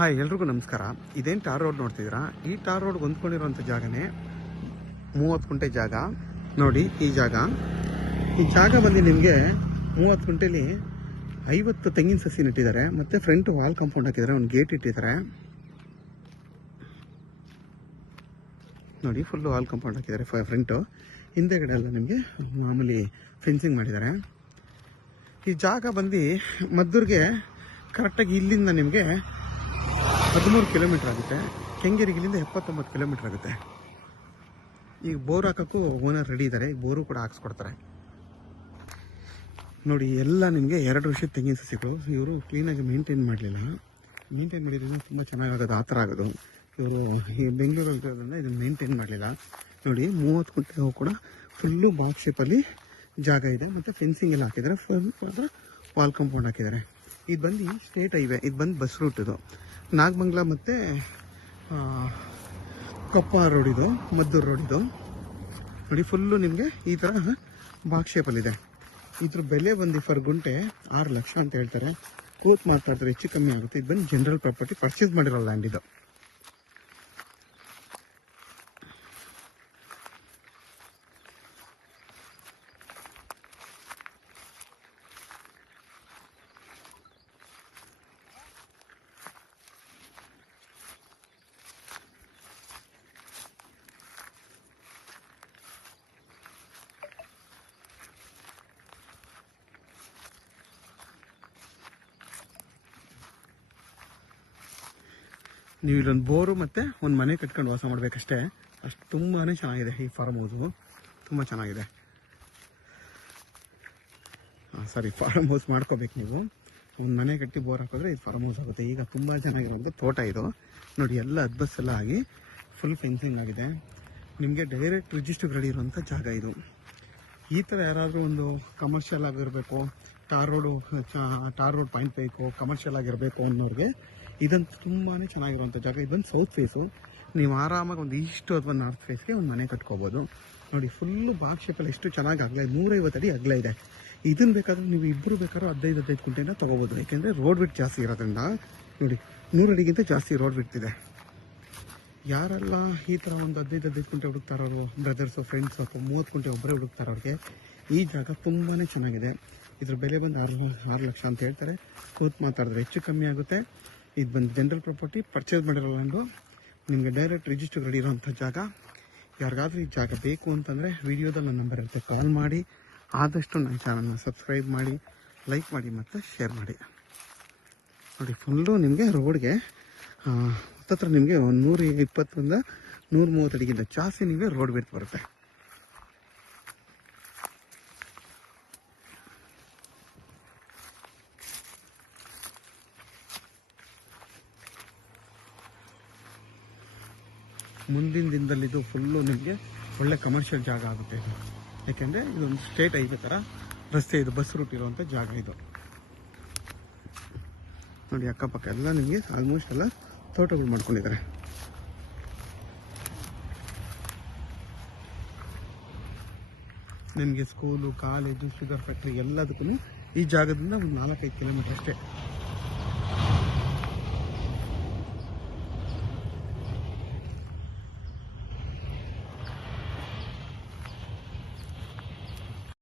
Hi ಎಲ್ರಿಗೂ ನಮಸ್ಕಾರ. ಇದೇನು ಟಾರ್ ರೋಡ್ ನೋಡ್ತಿದ್ದೀರಾ? ಈ ಟಾರ್ ರೋಡ್ ಹೊಂದ್ಕೊಂಡಿರೋಂಥ ಜಾಗನೇ 30 ಗುಂಟೆ ಜಾಗ. ನೋಡಿ ಈ ಜಾಗ ಬಂದು ನಿಮಗೆ 30 ಗುಂಟೆಲಿ 50 ತೆಂಗಿನ ಸಸಿ ನೆಟ್ಟಿದ್ದಾರೆ. ಮತ್ತು ಫ್ರಂಟ್ ವಾಲ್ ಕಾಂಪೌಂಡ್ ಹಾಕಿದ್ದಾರೆ, ಒಂದು ಗೇಟ್ ಇಟ್ಟಿದ್ದಾರೆ. ನೋಡಿ ಫುಲ್ಲು ವಾಲ್ ಕಾಂಪೌಂಡ್ ಹಾಕಿದ್ದಾರೆ ಫ್ರಂಟು. ಹಿಂದೆಗಡೆ ಎಲ್ಲ ನಿಮಗೆ ಮಾಮೂಲಿ ಫೆನ್ಸಿಂಗ್ ಮಾಡಿದ್ದಾರೆ. ಈ ಜಾಗ ಬಂದು ಮದ್ದೂರಿಗೆ ಕರೆಕ್ಟಾಗಿ ಇಲ್ಲಿಂದ ನಿಮಗೆ 13 ಕಿಲೋಮೀಟ್ರ್ ಆಗುತ್ತೆ. ಕೆಂಗೇರಿಗೆ ಇಲ್ಲಿಂದ 79 ಕಿಲೋಮೀಟ್ರ್ ಆಗುತ್ತೆ. ಈಗ ಬೋರ್ ಹಾಕೋಕ್ಕೂ ಓನರ್ ರೆಡಿ ಇದ್ದಾರೆ. ಈಗ ಬೋರು ಕೂಡ ಹಾಕ್ಸ್ಕೊಡ್ತಾರೆ. ನೋಡಿ ಎಲ್ಲ ನಿಮಗೆ 2 ವರ್ಷದ ತೆಂಗಿನ ಸಸಿಗಳು. ಇವರು ಕ್ಲೀನಾಗಿ ಮೇಂಟೈನ್ ಮಾಡಲಿಲ್ಲ. ಮೇಂಟೈನ್ ಮಾಡಿದ್ರಿಂದ ತುಂಬ ಚೆನ್ನಾಗಾಗೋದು, ಆ ಥರ ಆಗೋದು. ಇವರು ಈ ಬೆಂಗಳೂರಲ್ಲಿ ಇರೋದ್ರಿಂದ ಇದನ್ನು ಮೇಂಟೈನ್ ಮಾಡಲಿಲ್ಲ. ನೋಡಿ 30 ಗುಂಟೆ ಕೂಡ ಫುಲ್ಲು ಬಾಕ್ಸ್ ಶೇಪಲ್ಲಿ ಜಾಗ ಇದೆ. ಮತ್ತು ಫೆನ್ಸಿಂಗ್ ಎಲ್ಲ ಹಾಕಿದ್ದಾರೆ. ಫುಲ್ ವಾಲ್ ಕಾಂಪೌಂಡ್ ಹಾಕಿದ್ದಾರೆ. ಇದು ಬಂದು ಸ್ಟೇಟ್ ಹೈವೇ, ಇದು ಬಂದು ಬಸ್ ರೂಟ್. ಇದು ನಾಗಮಂಗಲ ಮತ್ತು ಕೊಪ್ಪ ರೋಡ್, ಇದು ಮದ್ದೂರು ರೋಡ್. ಇದು ನೋಡಿ ಫುಲ್ಲು ನಿಮಗೆ ಈ ಥರ ಬಾಕ್ಸ್ ಶೇಪಲ್ಲಿದೆ. ಇದ್ರ ಬೆಲೆ ಬಂದು ಫರ್ ಗುಂಟೆ 6 ಲಕ್ಷ ಅಂತ ಹೇಳ್ತಾರೆ. ಕೂತ್ ಮಾತಾಡ್ತಾರೆ, ಹೆಚ್ಚು ಕಮ್ಮಿ ಆಗುತ್ತೆ. ಇದು ಬಂದು ಜನರಲ್ ಪ್ರಾಪರ್ಟಿ, ಪರ್ಚೇಸ್ ಮಾಡಿರೋ ಲ್ಯಾಂಡ್ ಇದು. ನೀವು ಇಲ್ಲೊಂದು ಬೋರು ಮತ್ತು ಒಂದು ಮನೆ ಕಟ್ಕೊಂಡು ವಾಸ ಮಾಡಬೇಕಷ್ಟೇ. ಅಷ್ಟು ತುಂಬಾ ಚೆನ್ನಾಗಿದೆ ಈ ಫಾರ್ಮ್ ಹೌಸು, ತುಂಬ ಚೆನ್ನಾಗಿದೆ. ಫಾರ್ಮ್ ಹೌಸ್ ಮಾಡ್ಕೋಬೇಕು ನೀವು. ಒಂದು ಮನೆ ಕಟ್ಟಿ ಬೋರ್ ಹಾಕಿದ್ರೆ ಇದು ಫಾರ್ಮ್ ಹೌಸ್ ಆಗುತ್ತೆ. ಈಗ ತುಂಬ ಚೆನ್ನಾಗಿರೋದು ತೋಟ ಇದು. ನೋಡಿ ಎಲ್ಲ ಅದ್ಬಸ್ ಎಲ್ಲ ಆಗಿ ಫುಲ್ ಫೆನ್ಸಿಂಗ್ ಆಗಿದೆ. ನಿಮಗೆ ಡೈರೆಕ್ಟ್ ರಿಜಿಸ್ಟರ್ ರೆಡಿ ಇರುವಂಥ ಜಾಗ ಇದು. ಈ ಥರ ಯಾರಾದರೂ ಒಂದು ಕಮರ್ಷಿಯಲ್ ಆಗಿರಬೇಕು, ಟಾರ್ ರೋಡ್ ಪಾಯಿಂಟ್ ಬೇಕು, ಕಮರ್ಷಿಯಲ್ ಆಗಿರಬೇಕು ಅನ್ನೋರಿಗೆ ಇದಂತೂ ತುಂಬಾ ಚೆನ್ನಾಗಿರುವಂಥ ಜಾಗ. ಇದೊಂದು ಸೌತ್ ಫೇಸು. ನೀವು ಆರಾಮಾಗಿ ಒಂದು ಈಸ್ಟು ಅಥವಾ ನಾರ್ತ್ ಫೇಸ್ಗೆ ಒಂದು ಮನೆ ಕಟ್ಕೋಬೋದು. ನೋಡಿ ಫುಲ್ಲು ಬಾಕ್ಸ್ ಶೇಪಲ್ಲಿ ಎಷ್ಟು ಚೆನ್ನಾಗಿ ಅಗಲ ಇದೆ. 150 ಅಡಿ ಅಗಲ ಇದೆ. ಇದನ್ನು ಬೇಕಾದ್ರೆ ನೀವು ಇಬ್ಬರು ಬೇಕಾದ್ರೂ 15 ಗುಂಟೆಯಿಂದ ತೊಗೋಬೋದು. ಯಾಕೆಂದರೆ ರೋಡ್ ವಿಡ್ತ್ ಜಾಸ್ತಿ ಇರೋದ್ರಿಂದ. ನೋಡಿ 100 ಅಡಿಗಿಂತ ಜಾಸ್ತಿ ರೋಡ್ ವಿಡ್ತ್ ಇದೆ. ಯಾರೆಲ್ಲ ಈ ಥರ ಒಂದು 15 ಗುಂಟೆ ಹುಡುಕ್ತಾರೋರು, ಬ್ರದರ್ಸು, ಫ್ರೆಂಡ್ಸು, ಅಥವಾ 30 ಗುಂಟೆ ಒಬ್ಬರೇ ಹುಡುಕ್ತಾರೋರಿಗೆ ಈ ಜಾಗ ತುಂಬಾ ಚೆನ್ನಾಗಿದೆ. ಇದ್ರ ಬೆಲೆ ಬಂದು 6 ಲಕ್ಷ ಅಂತ ಹೇಳ್ತಾರೆ. ಕೂತ್ ಮಾತಾಡಿದ್ರೆ ಹೆಚ್ಚು ಕಮ್ಮಿ ಆಗುತ್ತೆ. ಇದು ಬಂದು ಜನರಲ್ ಪ್ರಾಪರ್ಟಿ, ಪರ್ಚೇಸ್ ಮಾಡಿರೋ ಲ್ಯಾಂಡು. ನಿಮಗೆ ಡೈರೆಕ್ಟ್ ರಿಜಿಸ್ಟರ್ ರೆಡಿ ಇರೋಂಥ ಜಾಗ. ಯಾರಿಗಾದ್ರೂ ಈ ಜಾಗ ಬೇಕು ಅಂತಂದರೆ ವಿಡಿಯೋದಲ್ಲಿ ನನ್ನ ನಂಬರ್ ಇರುತ್ತೆ, ಕಾಲ್ ಮಾಡಿ. ಆದಷ್ಟು ನನ್ನ ಚಾನಲ್ನ ಸಬ್ಸ್ಕ್ರೈಬ್ ಮಾಡಿ, ಲೈಕ್ ಮಾಡಿ ಮತ್ತು ಶೇರ್ ಮಾಡಿ. ನೋಡಿ ಫುಲ್ಲು ನಿಮಗೆ ರೋಡ್ಗೆ ಹತ್ತತ್ರ ನಿಮಗೆ ಒಂದು 120ರಿಂದ 130 ಅಡಿಗಿಂತ ಜಾಸ್ತಿ ನಿಮಗೆ ರೋಡ್ ಬಿಡ್ತು ಬರುತ್ತೆ. ಮುಂದಿನ ದಿನದಲ್ಲಿ ಇದು ಫುಲ್ಲು ನಿಮಗೆ ಒಳ್ಳೆ ಕಮರ್ಷಿಯಲ್ ಜಾಗ ಆಗುತ್ತೆ ಇದು. ಯಾಕೆಂದರೆ ಇದೊಂದು ಸ್ಟೇಟ್ ಹೈವೇ ಥರ ರಸ್ತೆ, ಇದು ಬಸ್ ರೂಟ್ ಇರುವಂಥ ಜಾಗ ಇದು. ನೋಡಿ ಅಕ್ಕಪಕ್ಕ ಎಲ್ಲ ನಿಮಗೆ ಆಲ್ಮೋಸ್ಟ್ ಎಲ್ಲ ತೋಟಗಳು ಮಾಡ್ಕೊಂಡಿದ್ದಾರೆ. ನಿಮಗೆ ಸ್ಕೂಲು, ಕಾಲೇಜು, ಶುಗರ್ ಫ್ಯಾಕ್ಟ್ರಿ ಎಲ್ಲದಕ್ಕೂ ಈ ಜಾಗದಿಂದ ಒಂದು 4-5 ಕಿಲೋಮೀಟರ್ ಅಷ್ಟೇ.